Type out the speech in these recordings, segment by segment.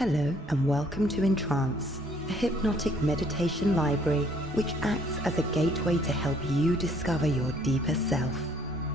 Hello and welcome to EnTrance, a hypnotic meditation library which acts as a gateway to help you discover your deeper self.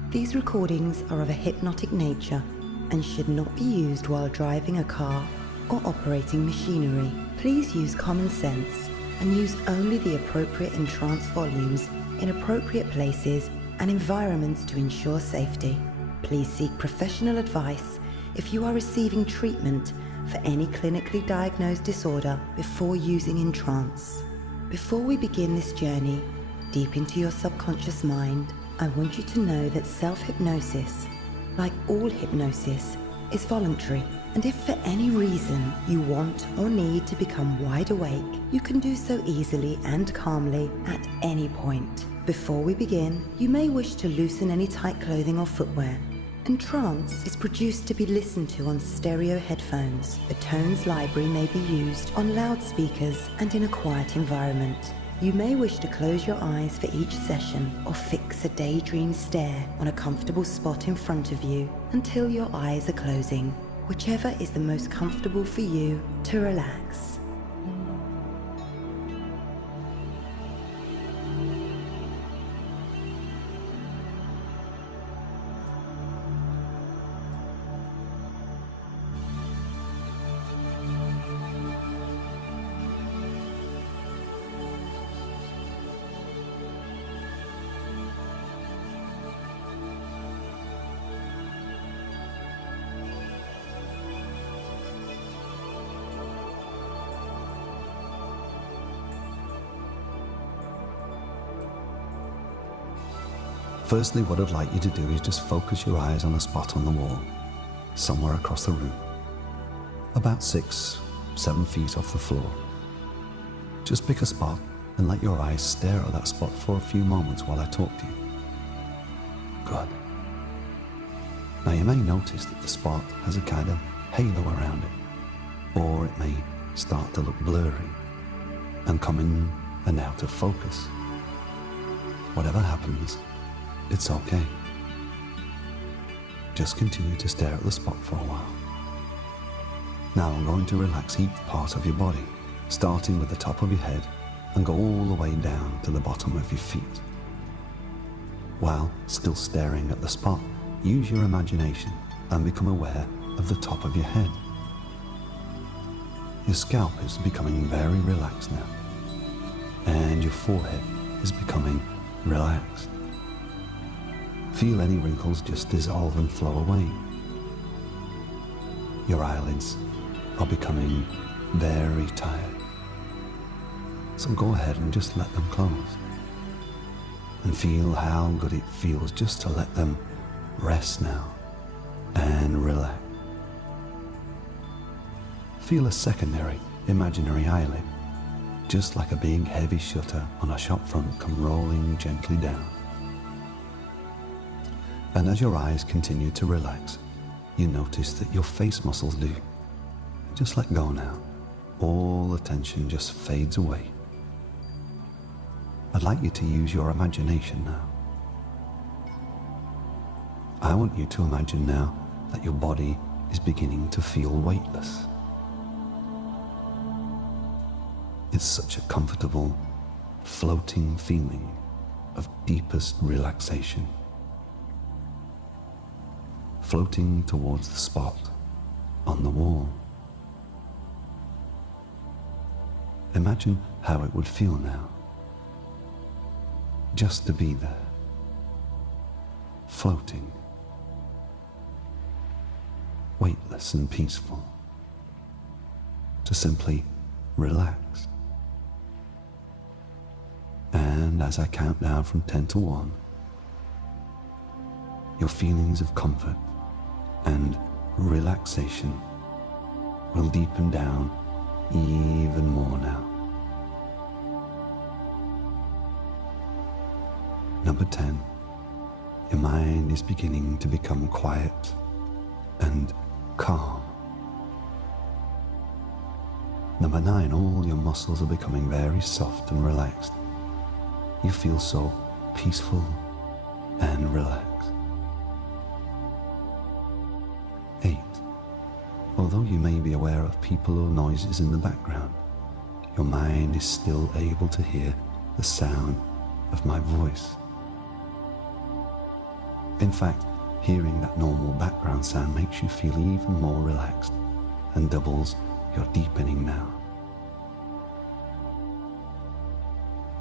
These recordings are of a hypnotic nature and should not be used while driving a car or operating machinery. Please use common sense and use only the appropriate EnTrance volumes in appropriate places and environments to ensure safety. Please seek professional advice if you are receiving treatment for any clinically diagnosed disorder before using EnTrance. Before we begin this journey deep into your subconscious mind, I want you to know that self-hypnosis, like all hypnosis, is voluntary. And if for any reason you want or need to become wide awake, you can do so easily and calmly at any point. Before we begin, you may wish to loosen any tight clothing or footwear. EnTrance is produced to be listened to on stereo headphones. The Tones library may be used on loudspeakers and in a quiet environment. You may wish to close your eyes for each session or fix a daydream stare on a comfortable spot in front of you until your eyes are closing, whichever is the most comfortable for you to relax. Firstly, what I'd like you to do is just focus your eyes on a spot on the wall, somewhere across the room, about 6-7 feet off the floor. Just pick a spot and let your eyes stare at that spot for a few moments while I talk to you. Good. Now you may notice that the spot has a kind of halo around it, or it may start to look blurry and come in and out of focus. Whatever happens, it's okay. Just continue to stare at the spot for a while. Now I'm going to relax each part of your body, starting with the top of your head and go all the way down to the bottom of your feet. While still staring at the spot, use your imagination and become aware of the top of your head. Your scalp is becoming very relaxed now, and your forehead is becoming relaxed. Feel any wrinkles just dissolve and flow away. Your eyelids are becoming very tired. So go ahead and just let them close. And feel how good it feels just to let them rest now and relax. Feel a secondary imaginary eyelid, just like a big heavy shutter on a shop front, come rolling gently down. And as your eyes continue to relax, you notice that your face muscles do. Just let go now. All the tension just fades away. I'd like you to use your imagination now. I want you to imagine now that your body is beginning to feel weightless. It's such a comfortable, floating feeling of deepest relaxation. Floating towards the spot on the wall. Imagine how it would feel now, just to be there, floating, weightless and peaceful, to simply relax. And as I count down from 10 to 1, your feelings of comfort and relaxation will deepen down even more now. Number 10, your mind is beginning to become quiet and calm. Number 9, all your muscles are becoming very soft and relaxed. You feel so peaceful and relaxed. 8, Although you may be aware of people or noises in the background, your mind is still able to hear the sound of my voice. In fact, hearing that normal background sound makes you feel even more relaxed and doubles your deepening now.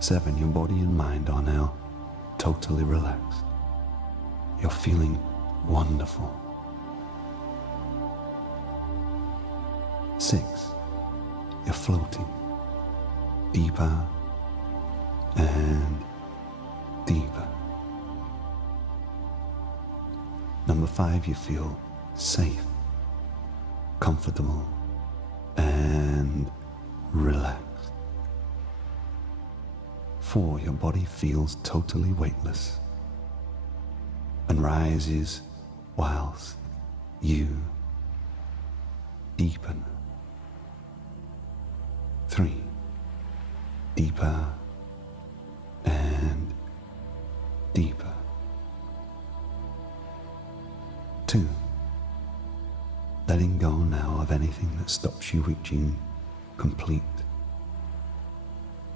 7. Your body and mind are now totally relaxed. You're feeling wonderful. 6. You're floating deeper and deeper. 5. You feel safe, comfortable, and relaxed. 4. Your body feels totally weightless and rises whilst you deepen. 3. Deeper and deeper. 2. Letting go now of anything that stops you reaching complete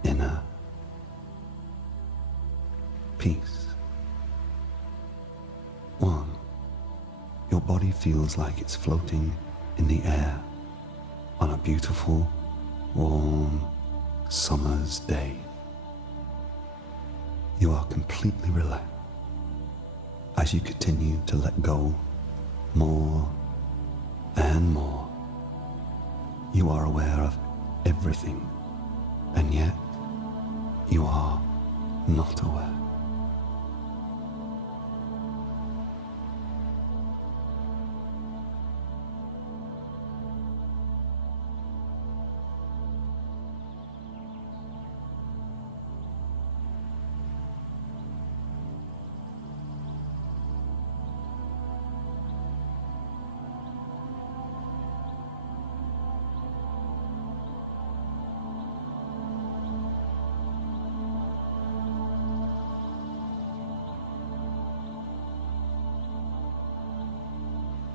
inner peace. 1. Your body feels like it's floating in the air on a beautiful, warm summer's day. You are completely relaxed as you continue to let go more and more. You are aware of everything, and yet you are not aware.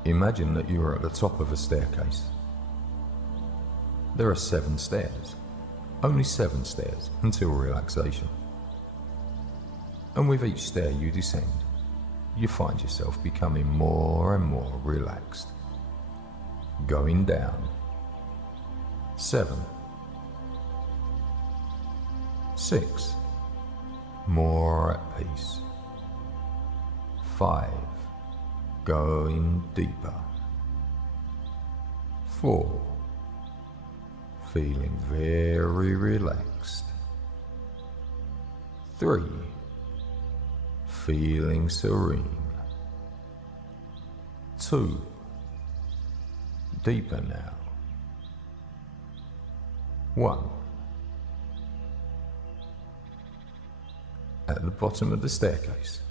Imagine that you are at the top of a staircase. There are 7 stairs, only 7 stairs until relaxation. And with each stair you descend, you find yourself becoming more and more relaxed. Going down. 7. 6. More at peace. 5. Going deeper. 4. Feeling very relaxed. 3. Feeling serene. 2. Deeper now. 1. At the bottom of the staircase,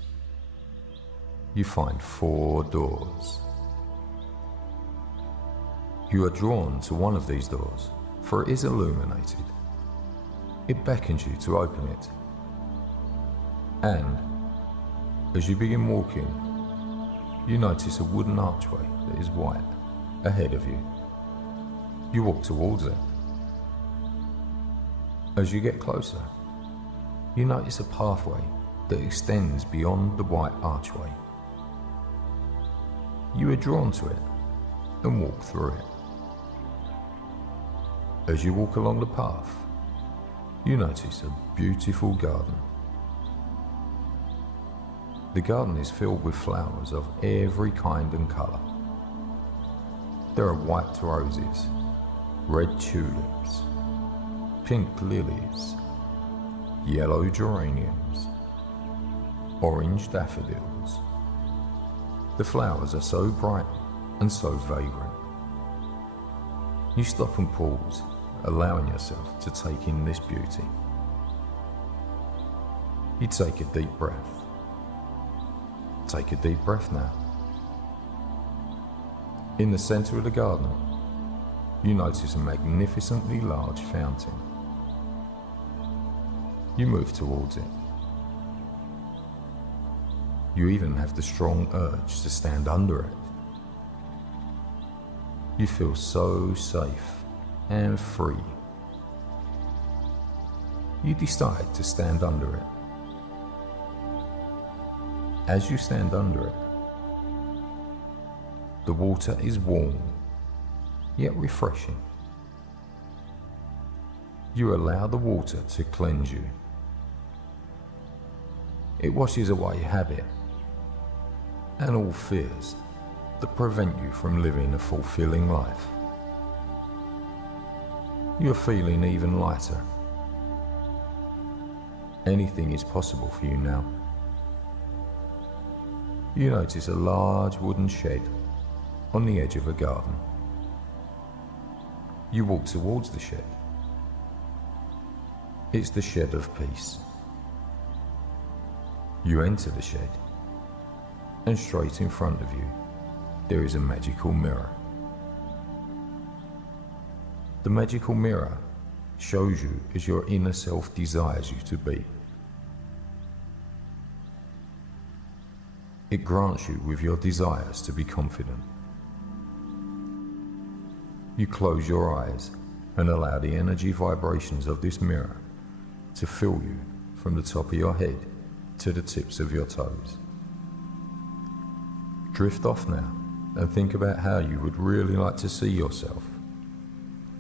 you find 4 doors. You are drawn to one of these doors, for it is illuminated. It beckons you to open it. And as you begin walking, you notice a wooden archway that is white ahead of you. You walk towards it. As you get closer, you notice a pathway that extends beyond the white archway. You are drawn to it and walk through it. As you walk along the path, you notice a beautiful garden. The garden is filled with flowers of every kind and colour. There are white roses, red tulips, pink lilies, yellow geraniums, orange daffodils. The flowers are so bright and so vagrant. You stop and pause, allowing yourself to take in this beauty. You take a deep breath. Take a deep breath now. In the centre of the garden, you notice a magnificently large fountain. You move towards it. You even have the strong urge to stand under it. You feel so safe and free. You decide to stand under it. As you stand under it, the water is warm, yet refreshing. You allow the water to cleanse you. It washes away habit and all fears that prevent you from living a fulfilling life. You're feeling even lighter. Anything is possible for you now. You notice a large wooden shed on the edge of a garden. You walk towards the shed. It's the shed of peace. You enter the shed, and straight in front of you, there is a magical mirror. The magical mirror shows you as your inner self desires you to be. It grants you with your desires to be confident. You close your eyes and allow the energy vibrations of this mirror to fill you from the top of your head to the tips of your toes. Drift off now and think about how you would really like to see yourself,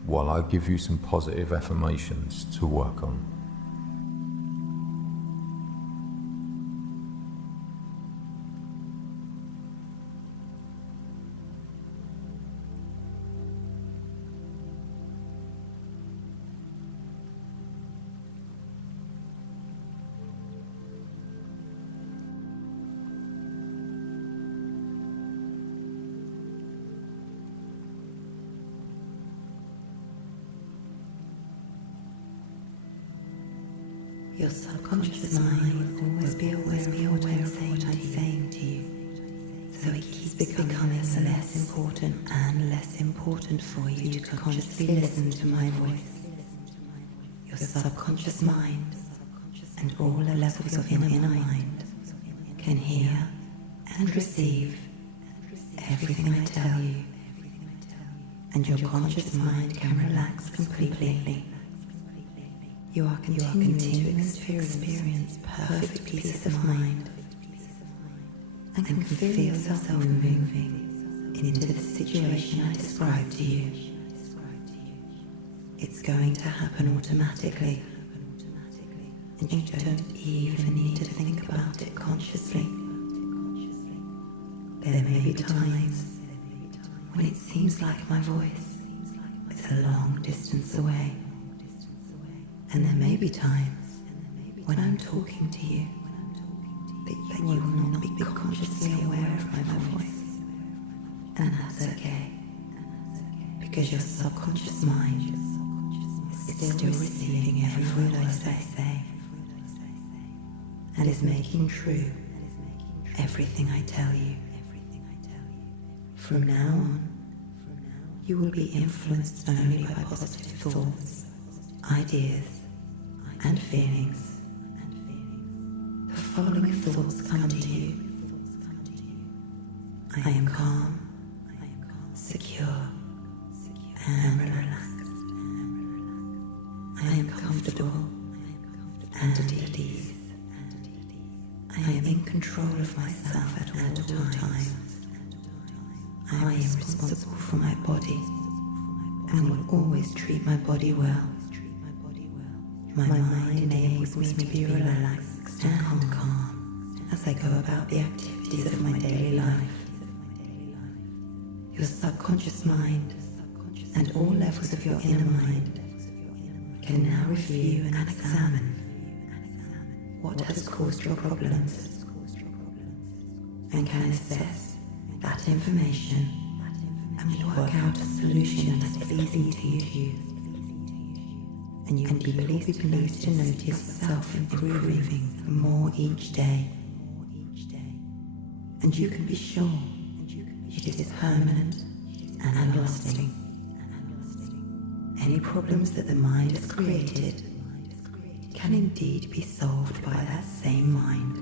while I give you some positive affirmations to work on. Your subconscious mind will always be aware of what I'm saying to you, so it keeps becoming less important and less important for you to consciously listen to my voice. Your subconscious mind and all the levels of your inner mind can hear and receive everything I tell you, and your conscious mind can relax completely. You are continuing to experience perfect peace of mind and can feel yourself moving into the situation I described to you. It's going to happen automatically, and you don't even need to think about it consciously. There may be times when it seems like my voice is a long distance away. And there may be times when I'm talking to you that you will not be consciously aware of my voice. And that's okay, because your subconscious mind is still receiving every word I say and is making true everything I tell you. From now on, you will be influenced only by positive thoughts, ideas, and feelings. The following thoughts come to you. I am calm, secure, and relaxed. I am comfortable and at ease. I am in control of myself at all times. I am responsible for my body and will always treat my body well. My mind enables me to be relaxed and calm as I go about the activities of my daily life. Your subconscious mind and all levels of your inner mind can now review and examine what has caused your problems and can assess that information and work out a solution that is pleasing to you. And you can be pleased to notice yourself improving more each day. And you can be sure it is permanent and lasting. Any problems that the mind has created can indeed be solved by that same mind.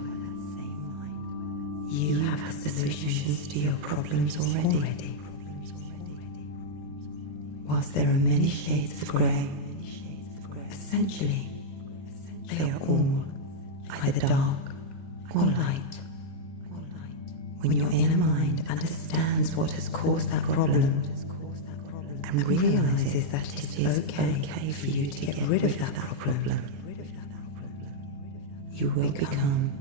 You have the solutions to your problems already. because there are many shades of grey. Essentially, they are all either dark or light. When your inner mind understands what has caused that problem and realizes that it is okay for you to get rid of that problem, you will become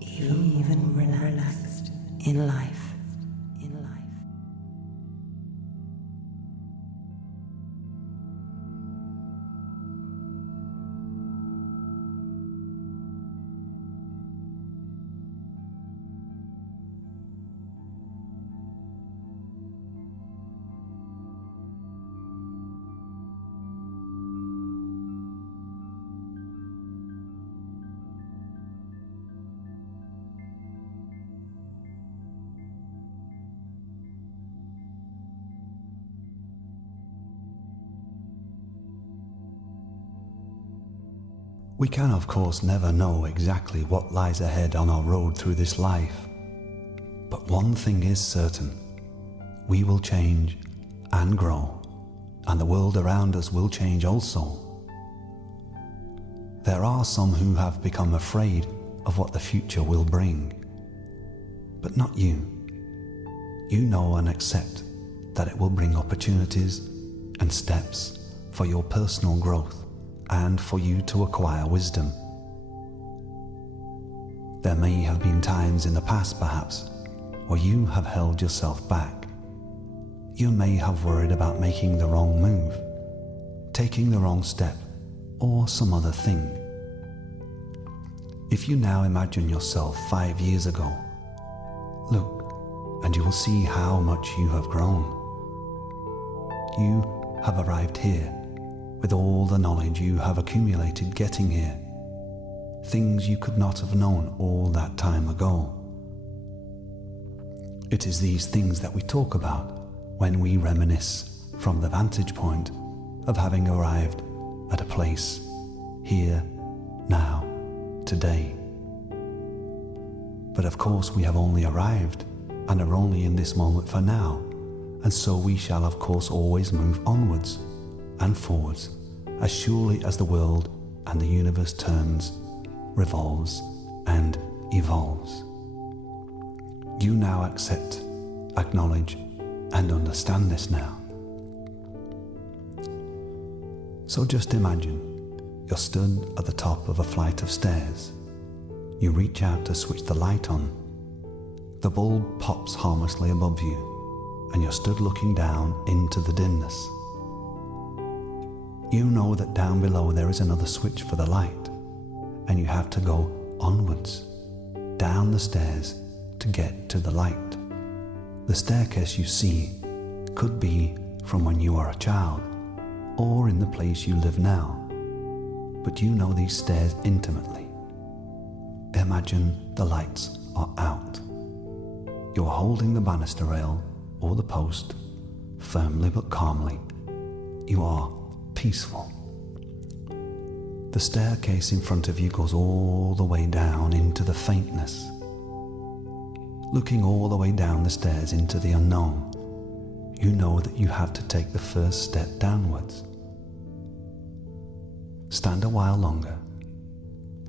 even more relaxed in life. We can, of course, never know exactly what lies ahead on our road through this life. But one thing is certain: we will change and grow, and the world around us will change also. There are some who have become afraid of what the future will bring. But not you. You know and accept that it will bring opportunities and steps for your personal growth and for you to acquire wisdom. There may have been times in the past, perhaps, where you have held yourself back. You may have worried about making the wrong move, taking the wrong step, or some other thing. If you now imagine yourself 5 years ago, look, and you will see how much you have grown. You have arrived here with all the knowledge you have accumulated getting here, things you could not have known all that time ago. It is these things that we talk about when we reminisce from the vantage point of having arrived at a place here, now, today. But of course we have only arrived and are only in this moment for now, and so we shall of course always move onwards and forwards, as surely as the world and the universe turns, revolves, and evolves. You now accept, acknowledge, and understand this now. So just imagine you're stood at the top of a flight of stairs. You reach out to switch the light on. The bulb pops harmlessly above you, and you're stood looking down into the dimness. You know that down below there is another switch for the light, and you have to go onwards, down the stairs to get to the light. The staircase you see could be from when you are a child, or in the place you live now, but you know these stairs intimately. Imagine the lights are out. You're holding the banister rail or the post, firmly but calmly. You are peaceful. The staircase in front of you goes all the way down into the faintness. Looking all the way down the stairs into the unknown, you know that you have to take the first step downwards. Stand a while longer.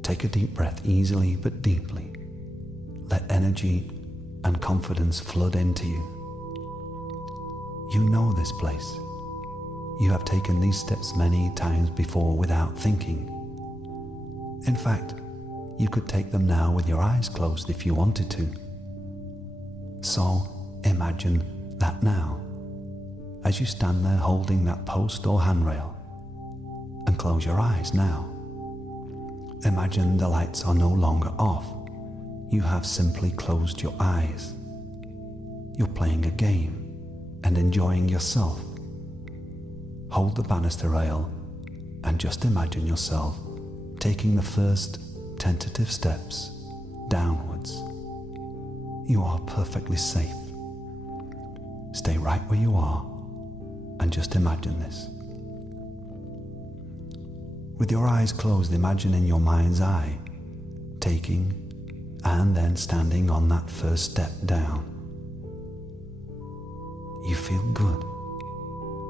Take a deep breath easily but deeply. Let energy and confidence flood into you. You know this place. You have taken these steps many times before without thinking. In fact, you could take them now with your eyes closed if you wanted to. So imagine that now, as you stand there holding that post or handrail, and close your eyes now. Imagine the lights are no longer off. You have simply closed your eyes. You're playing a game and enjoying yourself. Hold the banister rail and just imagine yourself taking the first tentative steps downwards. You are perfectly safe. Stay right where you are and just imagine this. With your eyes closed, imagine in your mind's eye taking and then standing on that first step down. You feel good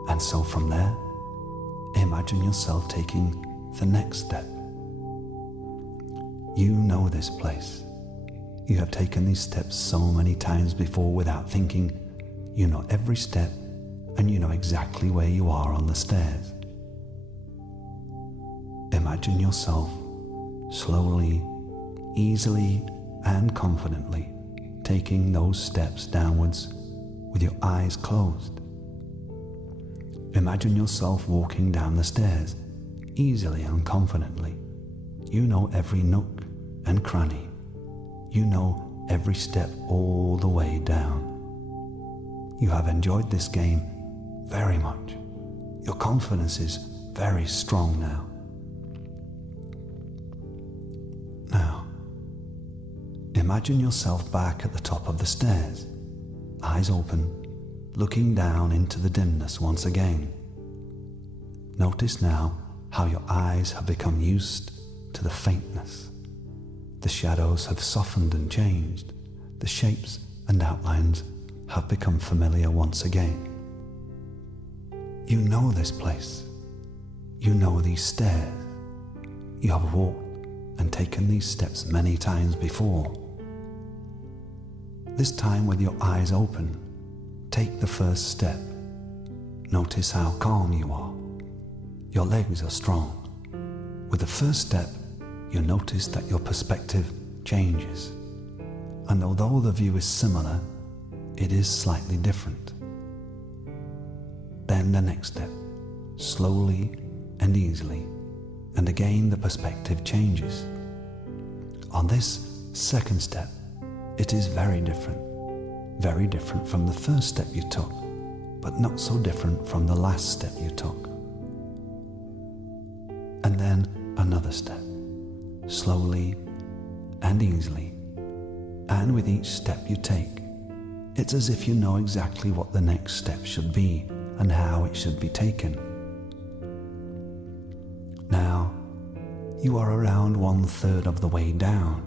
And so from there, imagine yourself taking the next step. You know this place. You have taken these steps so many times before without thinking. You know every step, and you know exactly where you are on the stairs. Imagine yourself slowly, easily, and confidently taking those steps downwards with your eyes closed. Imagine yourself walking down the stairs, easily and confidently. You know every nook and cranny. You know every step all the way down. You have enjoyed this game very much. Your confidence is very strong now. Now, imagine yourself back at the top of the stairs, eyes open, looking down into the dimness once again. Notice now how your eyes have become used to the faintness. The shadows have softened and changed. The shapes and outlines have become familiar once again. You know this place. You know these stairs. You have walked and taken these steps many times before. This time with your eyes open, take the first step. Notice how calm you are. Your legs are strong. With the first step, you notice that your perspective changes. And although the view is similar, it is slightly different. Then the next step, slowly and easily, and again the perspective changes. On this second step, it is very different from the first step you took, but not so different from the last step you took. And then another step, slowly and easily, and with each step you take, it's as if you know exactly what the next step should be and how it should be taken. Now, you are around 1/3 of the way down.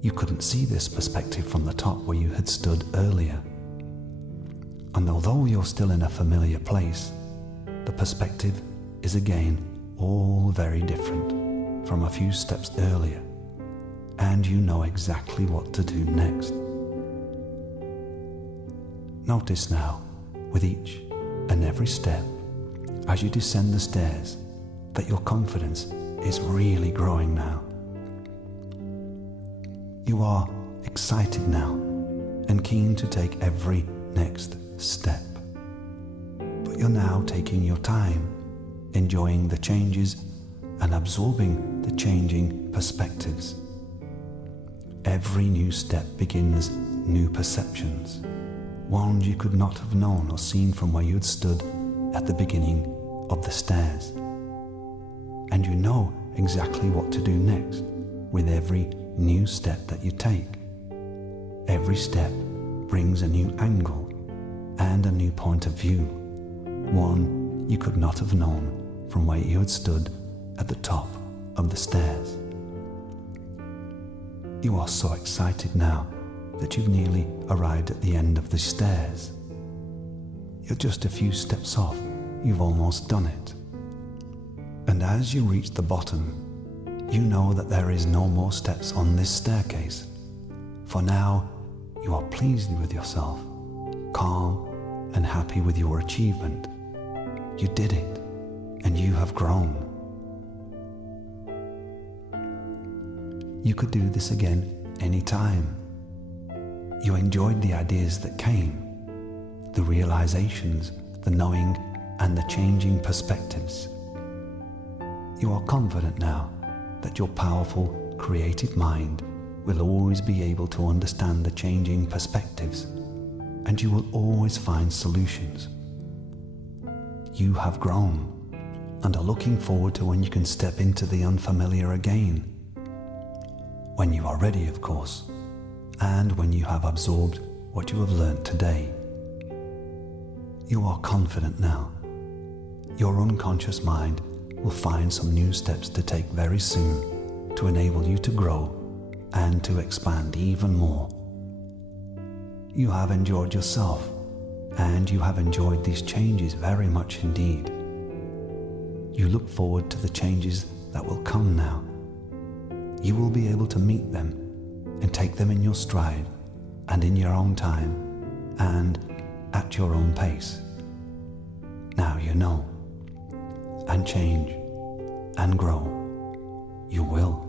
You couldn't see this perspective from the top where you had stood earlier. And although you're still in a familiar place, the perspective is again all very different from a few steps earlier, and you know exactly what to do next. Notice now, with each and every step, as you descend the stairs, that your confidence is really growing now. You are excited now and keen to take every next step. But you're now taking your time, enjoying the changes and absorbing the changing perspectives. Every new step begins new perceptions, ones you could not have known or seen from where you had stood at the beginning of the stairs. And you know exactly what to do next with every new step that you take. Every step brings a new angle and a new point of view, one you could not have known from where you had stood at the top of the stairs. You are so excited now that you've nearly arrived at the end of the stairs. You're just a few steps off. You've almost done it. And as you reach the bottom, you know that there is no more steps on this staircase. For now, you are pleased with yourself, calm and happy with your achievement. You did it, and you have grown. You could do this again any time. You enjoyed the ideas that came, the realizations, the knowing, and the changing perspectives. You are confident now that your powerful, creative mind will always be able to understand the changing perspectives, and you will always find solutions. You have grown, and are looking forward to when you can step into the unfamiliar again. When you are ready, of course, and when you have absorbed what you have learned today. You are confident now. Your unconscious mind will find some new steps to take very soon to enable you to grow and to expand even more. You have enjoyed yourself and you have enjoyed these changes very much indeed. You look forward to the changes that will come now. You will be able to meet them and take them in your stride and in your own time and at your own pace. Now you know, and change and grow. You will.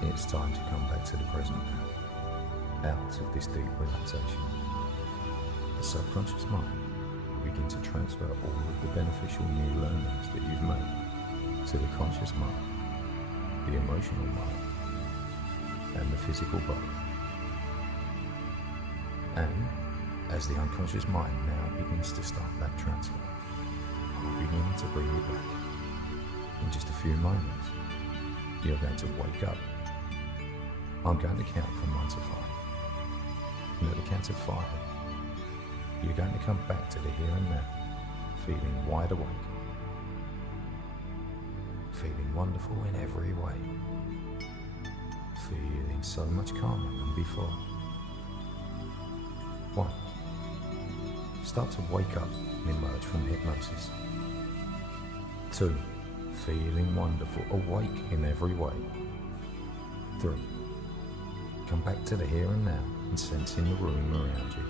It's time to come back to the present now, out of this deep relaxation. The subconscious mind will begin to transfer all of the beneficial new learnings that you've made to the conscious mind, the emotional mind, and the physical body. And as the unconscious mind now begins to start that transfer, I'll begin to bring you back. In just a few moments, you're going to wake up. I'm going to count from 1 to 5. And at the count of 5, you're going to come back to the here and now, feeling wide awake, feeling wonderful in every way, feeling so much calmer than before. 1. Start to wake up and emerge from hypnosis. 2. Feeling wonderful, awake in every way. 3. Come back to the here and now and sensing the room around you.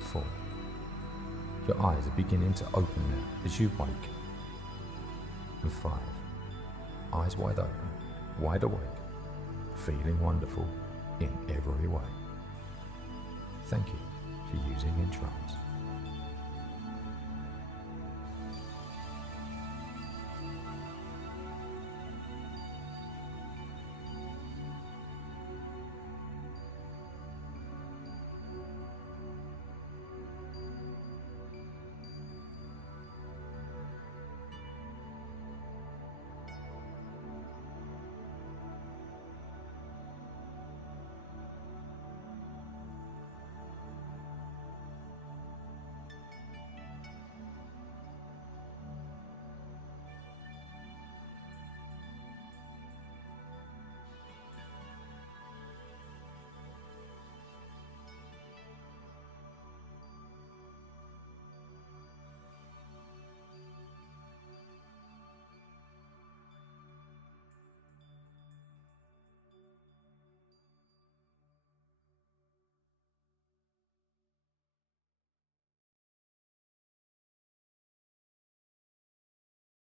4. Your eyes are beginning to open now as you wake. And 5. Eyes wide open, wide awake, feeling wonderful in every way. Thank you for using EnTrance.